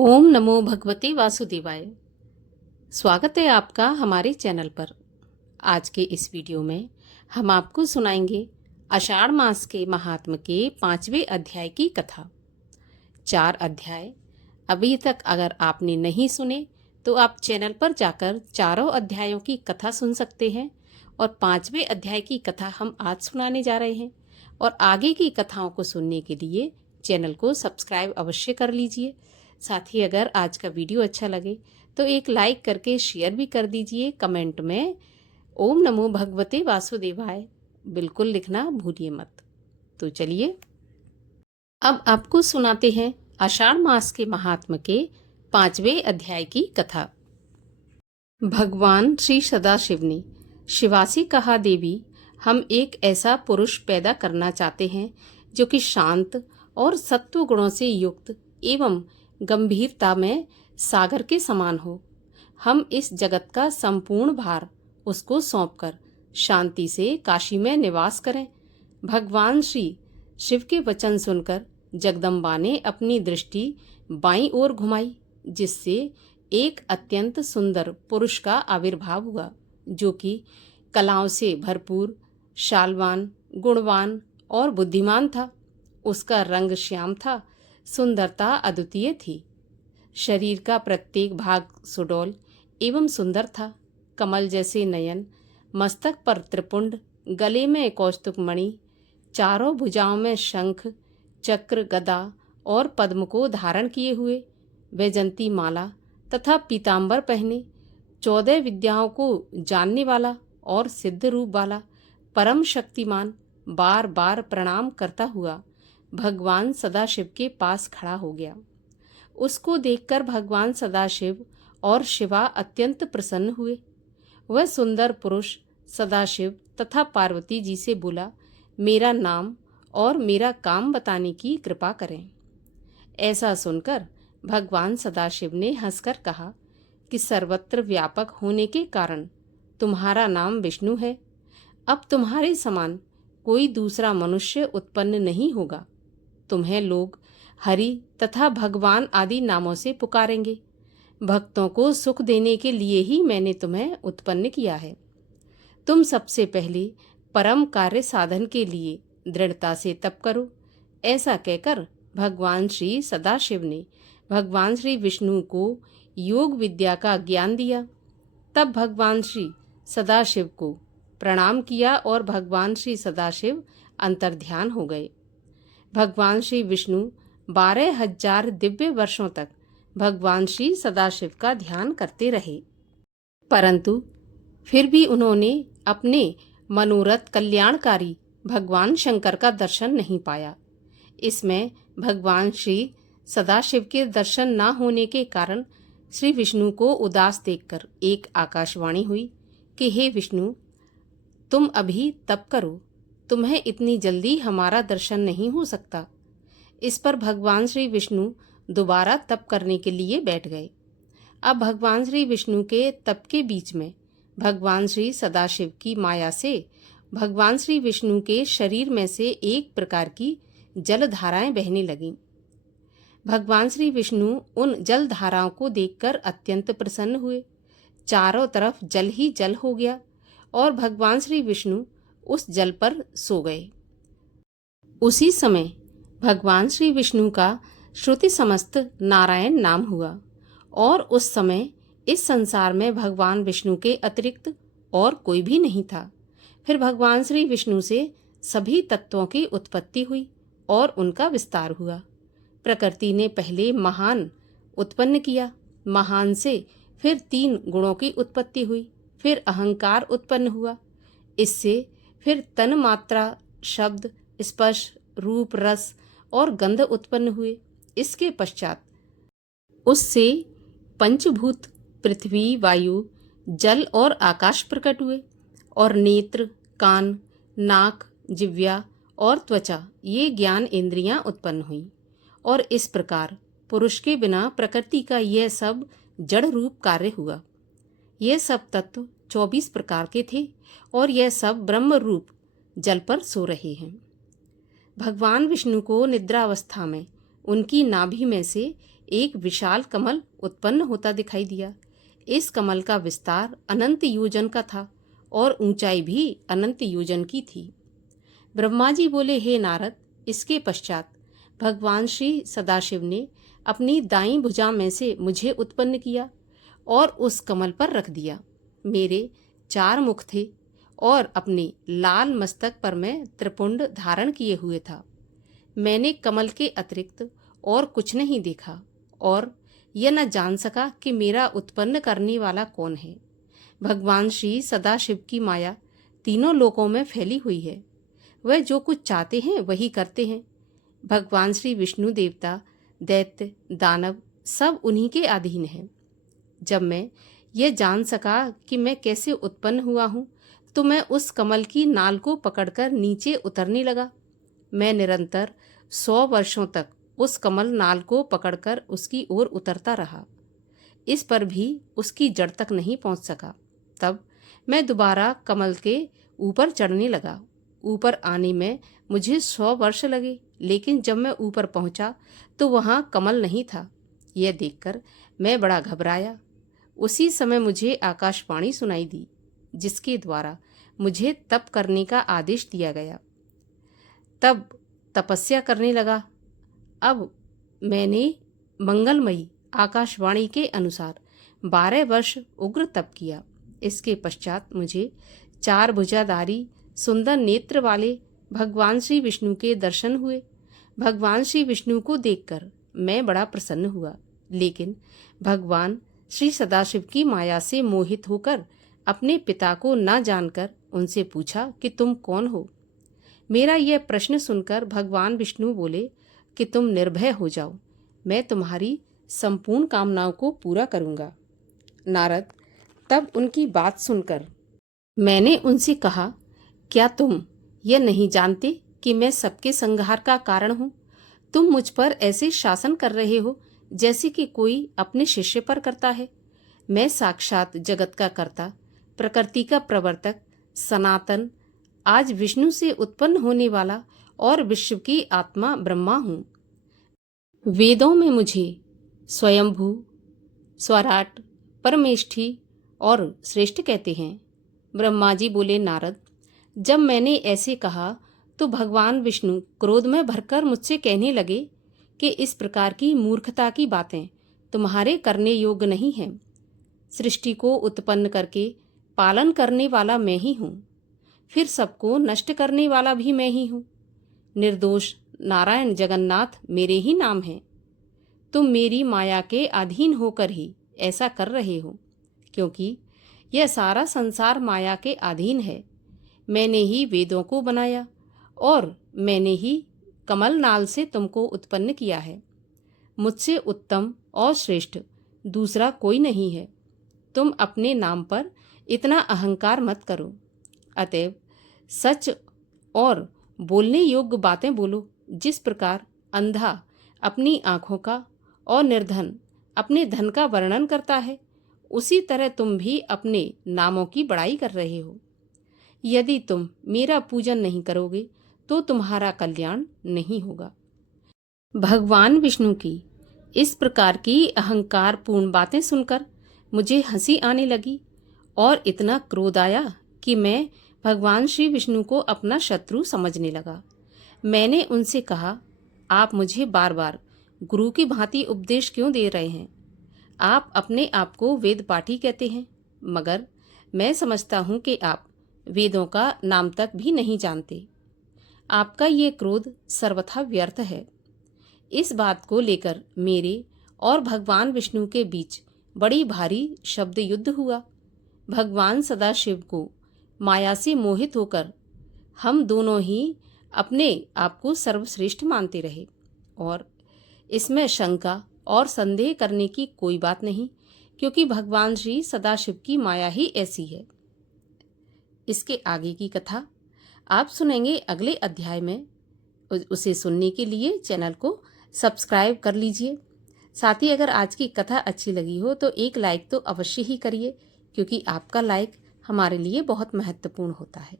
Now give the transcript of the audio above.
ओम नमो भगवते वासुदेवाय। स्वागत है आपका हमारे चैनल पर। आज के इस वीडियो में हम आपको सुनाएंगे आषाढ़ मास के महात्म के 5वें अध्याय की कथा। 4 अध्याय अभी तक अगर आपने नहीं सुने तो आप चैनल पर जाकर चारों अध्यायों की कथा सुन सकते हैं और 5वें अध्याय की कथा हम आज सुनाने जा रहे हैं। और आगे की कथाओं को सुनने के लिए चैनल को सब्सक्राइब अवश्य कर लीजिए। साथ ही अगर आज का वीडियो अच्छा लगे तो एक लाइक करके शेयर भी कर दीजिए। कमेंट में ओम नमो भगवते वासुदेवाय बिल्कुल लिखना भूलिए मत। तो चलिए अब आपको सुनाते हैं आषाढ़ मास के महात्म के 5वें अध्याय की कथा। भगवान श्री सदाशिव ने शिवासी कहा, देवी, हम एक ऐसा पुरुष पैदा करना चाहते हैं जो कि शांत और सत्व गुणों से युक्त एवं गंभीरता में सागर के समान हो। हम इस जगत का संपूर्ण भार उसको सौंपकर शांति से काशी में निवास करें। भगवान श्री शिव के वचन सुनकर जगदम्बा ने अपनी दृष्टि बाईं ओर घुमाई, जिससे एक अत्यंत सुंदर पुरुष का आविर्भाव हुआ, जो कि कलाओं से भरपूर, शालवान, गुणवान और बुद्धिमान था। उसका रंग श्याम था, सुंदरता अद्वितीय थी। शरीर का प्रत्येक भाग सुडौल एवं सुंदर था। कमल जैसे नयन, मस्तक पर त्रिपुंड, गले में कौस्तुभ मणि, चारों भुजाओं में शंख, चक्र, गदा और पद्म को धारण किए हुए, वैजंती माला तथा पीतांबर पहने, 14 विद्याओं को जानने वाला और सिद्ध रूप वाला, परम शक्तिमान, बार बार प्रणाम करता हुआ भगवान सदाशिव के पास खड़ा हो गया। उसको देखकर भगवान सदाशिव और शिवा अत्यंत प्रसन्न हुए। वह सुंदर पुरुष सदाशिव तथा पार्वती जी से बोला, मेरा नाम और मेरा काम बताने की कृपा करें। ऐसा सुनकर भगवान सदाशिव ने हंसकर कहा कि सर्वत्र व्यापक होने के कारण तुम्हारा नाम विष्णु है। अब तुम्हारे समान कोई दूसरा मनुष्य उत्पन्न नहीं होगा। तुम्हें लोग हरि तथा भगवान आदि नामों से पुकारेंगे। भक्तों को सुख देने के लिए ही मैंने तुम्हें उत्पन्न किया है। तुम सबसे पहले परम कार्य साधन के लिए दृढ़ता से तप करो। ऐसा कहकर भगवान श्री सदाशिव ने भगवान श्री विष्णु को योग विद्या का ज्ञान दिया। तब भगवान श्री सदाशिव को प्रणाम किया और भगवान श्री सदाशिव अंतर्ध्यान हो गए। भगवान श्री विष्णु 12,000 दिव्य वर्षों तक भगवान श्री सदाशिव का ध्यान करते रहे, परंतु फिर भी उन्होंने अपने मनोरथ कल्याणकारी भगवान शंकर का दर्शन नहीं पाया। इसमें भगवान श्री सदाशिव के दर्शन न होने के कारण श्री विष्णु को उदास देखकर एक आकाशवाणी हुई कि हे विष्णु, तुम अभी तप करो, तुम्हें इतनी जल्दी हमारा दर्शन नहीं हो सकता। इस पर भगवान श्री विष्णु दोबारा तप करने के लिए बैठ गए। अब भगवान श्री विष्णु के तप के बीच में भगवान श्री सदाशिव की माया से भगवान श्री विष्णु के शरीर में से एक प्रकार की जलधाराएं बहने लगीं। भगवान श्री विष्णु उन जल धाराओं को देखकर अत्यंत प्रसन्न हुए। चारों तरफ जल ही जल हो गया और भगवान श्री विष्णु उस जल पर सो गए। उसी समय भगवान श्री विष्णु का श्रुति समस्त नारायण नाम हुआ और उस समय इस संसार में भगवान विष्णु के अतिरिक्त और कोई भी नहीं था। फिर भगवान श्री विष्णु से सभी तत्वों की उत्पत्ति हुई और उनका विस्तार हुआ। प्रकृति ने पहले महान उत्पन्न किया, महान से फिर 3 गुणों की उत्पत्ति हुई, फिर अहंकार उत्पन्न हुआ, इससे फिर तन मात्रा, शब्द, स्पर्श, रूप, रस और गंध उत्पन्न हुए। इसके पश्चात उससे पंचभूत पृथ्वी, वायु, जल और आकाश प्रकट हुए और नेत्र, कान, नाक, जिह्वा और त्वचा ये ज्ञान इंद्रियां उत्पन्न हुई। और इस प्रकार पुरुष के बिना प्रकृति का यह सब जड़ रूप कार्य हुआ। यह सब तत्व 24 प्रकार के थे और यह सब ब्रह्म रूप जल पर सो रहे हैं। भगवान विष्णु को निद्रावस्था में उनकी नाभि में से एक विशाल कमल उत्पन्न होता दिखाई दिया। इस कमल का विस्तार अनंत योजन का था और ऊंचाई भी अनंत योजन की थी। ब्रह्मा जी बोले, हे नारद, इसके पश्चात भगवान श्री सदाशिव ने अपनी दाईं भुजा में से मुझे उत्पन्न किया और उस कमल पर रख दिया। मेरे 4 मुख थे और अपने लाल मस्तक पर मैं त्रिपुंड धारण किए हुए था। मैंने कमल के अतिरिक्त और कुछ नहीं देखा और यह न जान सका कि मेरा उत्पन्न करने वाला कौन है। भगवान श्री सदाशिव की माया तीनों लोकों में फैली हुई है। वह जो कुछ चाहते हैं वही करते हैं। भगवान श्री विष्णु देवता, दैत्य, दानव सब उन्हीं के अधीन हैं। जब मैं यह जान सका कि मैं कैसे उत्पन्न हुआ हूँ, तो मैं उस कमल की नाल को पकड़कर नीचे उतरने लगा। मैं निरंतर 100 वर्षों तक उस कमल नाल को पकड़कर उसकी ओर उतरता रहा। इस पर भी उसकी जड़ तक नहीं पहुंच सका। तब मैं दोबारा कमल के ऊपर चढ़ने लगा। ऊपर आने में मुझे 100 वर्ष लगे, लेकिन जब मैं ऊपर पहुंचा तो वहां कमल नहीं था। यह देखकर मैं बड़ा घबराया। उसी समय मुझे आकाशवाणी सुनाई दी, जिसके द्वारा मुझे तप करने का आदेश दिया गया। तब तपस्या करने लगा। अब मैंने मंगलमयी आकाशवाणी के अनुसार 12 वर्ष उग्र तप किया। इसके पश्चात मुझे 4 भुजाधारी सुंदर नेत्र वाले भगवान श्री विष्णु के दर्शन हुए। भगवान श्री विष्णु को देखकर मैं बड़ा प्रसन्न हुआ, लेकिन भगवान श्री सदाशिव की माया से मोहित होकर अपने पिता को न जानकर उनसे पूछा कि तुम कौन हो। मेरा यह प्रश्न सुनकर भगवान विष्णु बोले कि तुम निर्भय हो जाओ, मैं तुम्हारी संपूर्ण कामनाओं को पूरा करूंगा। नारद तब उनकी बात सुनकर मैंने उनसे कहा, क्या तुम यह नहीं जानते कि मैं सबके संहार का कारण हूँ? तुम मुझ पर ऐसे शासन कर रहे हो जैसे कि कोई अपने शिष्य पर करता है। मैं साक्षात जगत का कर्ता, प्रकृति का प्रवर्तक, सनातन, आज विष्णु से उत्पन्न होने वाला और विश्व की आत्मा ब्रह्मा हूँ। वेदों में मुझे स्वयंभू, स्वराट, परमेष्ठी और श्रेष्ठ कहते हैं। ब्रह्मा जी बोले, नारद, जब मैंने ऐसे कहा तो भगवान विष्णु क्रोध में भरकर मुझसे कहने लगे कि इस प्रकार की मूर्खता की बातें तुम्हारे करने योग्य नहीं हैं। सृष्टि को उत्पन्न करके पालन करने वाला मैं ही हूँ, फिर सबको नष्ट करने वाला भी मैं ही हूँ। निर्दोष नारायण जगन्नाथ मेरे ही नाम हैं। तुम मेरी माया के अधीन होकर ही ऐसा कर रहे हो, क्योंकि यह सारा संसार माया के अधीन है। मैंने ही वेदों को बनाया और मैंने ही कमल नाल से तुमको उत्पन्न किया है। मुझसे उत्तम और श्रेष्ठ दूसरा कोई नहीं है। तुम अपने नाम पर इतना अहंकार मत करो। अतएव सच और बोलने योग्य बातें बोलो। जिस प्रकार अंधा अपनी आँखों का और निर्धन अपने धन का वर्णन करता है, उसी तरह तुम भी अपने नामों की बड़ाई कर रहे हो। यदि तुम मेरा पूजन नहीं करोगे तो तुम्हारा कल्याण नहीं होगा। भगवान विष्णु की इस प्रकार की अहंकार पूर्ण बातें सुनकर मुझे हंसी आने लगी और इतना क्रोध आया कि मैं भगवान श्री विष्णु को अपना शत्रु समझने लगा। मैंने उनसे कहा, आप मुझे बार बार गुरु की भांति उपदेश क्यों दे रहे हैं? आप अपने आप को वेद पाठी कहते हैं, मगर मैं समझता हूँ कि आप वेदों का नाम तक भी नहीं जानते। आपका ये क्रोध सर्वथा व्यर्थ है। इस बात को लेकर मेरे और भगवान विष्णु के बीच बड़ी भारी शब्द युद्ध हुआ। भगवान सदाशिव को माया से मोहित होकर हम दोनों ही अपने आप को सर्वश्रेष्ठ मानते रहे और इसमें शंका और संदेह करने की कोई बात नहीं, क्योंकि भगवान श्री सदाशिव की माया ही ऐसी है। इसके आगे की कथा आप सुनेंगे अगले अध्याय में। उसे सुनने के लिए चैनल को सब्सक्राइब कर लीजिए। साथ ही अगर आज की कथा अच्छी लगी हो तो एक लाइक तो अवश्य ही करिए, क्योंकि आपका लाइक हमारे लिए बहुत महत्वपूर्ण होता है।